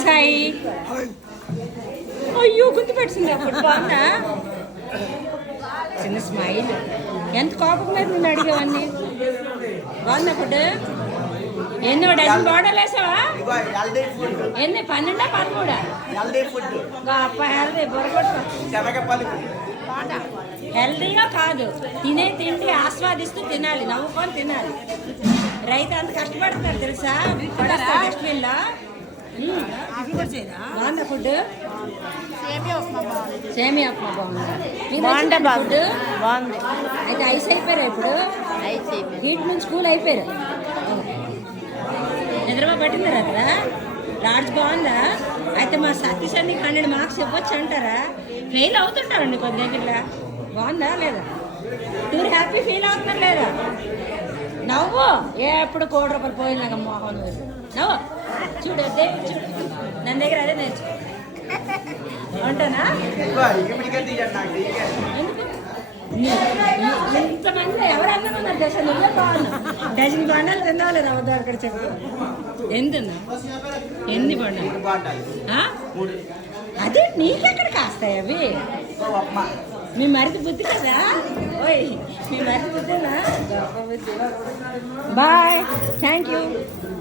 సాయి అయ్యో గుర్తు పెట్టింది అప్పుడు బాగుందా చిన్న స్మైల్ ఎంత కోపం మీద నిన్ను అడిగేవన్నీ బాగుందా ఫుడ్ ఎన్నో డజన్ బాటలు వేసావా ఎన్ని 12 13 అప్ప హెల్దీ బొరగొట్టు హెల్దీగా కాదు తినే తిండి ఆస్వాదిస్తూ తినాలి నవ్వుకొని తినాలి రైతు అంత కష్టపడుతున్నారు తెలుసా డస్ట్బిన్లో బాగుందా ఫుడ్ సేమియా ఉప్మా బాగుందా ఫుడ్ బాగుంది అయితే ఐస్ అయిపోయారు ఇప్పుడు హీట్ నుంచి కూల్ అయిపోయారు నిద్రమా పట్టిందా అక్కడ లాడ్జ్ బాగుందా అయితే మా సతీష్ అన్ని 12 మార్క్స్ ఇవ్వచ్చు అంటారా ఫెయిల్ అవుతుంటారండి కొద్ది దగ్గర బాగుందా లేదా టూర్ హ్యాపీ ఫీల్ అవుతున్నారు లేదా నవ్వు ఎప్పుడు ₹1,00,000 పోయినాక మోహన్ నవ్వు చూడు చూడు ನನ್ನ దగ్గర అదే నేర్చుకో అంటేనా ఇంతమంది ఎవరు అన్నమన్నారు డజన్ నువ్వే బాగున్నావు డజన్ బండలు తిన్నావు లేదా అవద్దు అక్కడ చెప్పు ఎంత ఎన్ని బండలు అదే నీకెక్కడ కాస్తాయి అవి మీ మరిది బుద్ధి కదా ఓయ్ మీ మరిది బుద్ధినా బాయ్ థ్యాంక్ యూ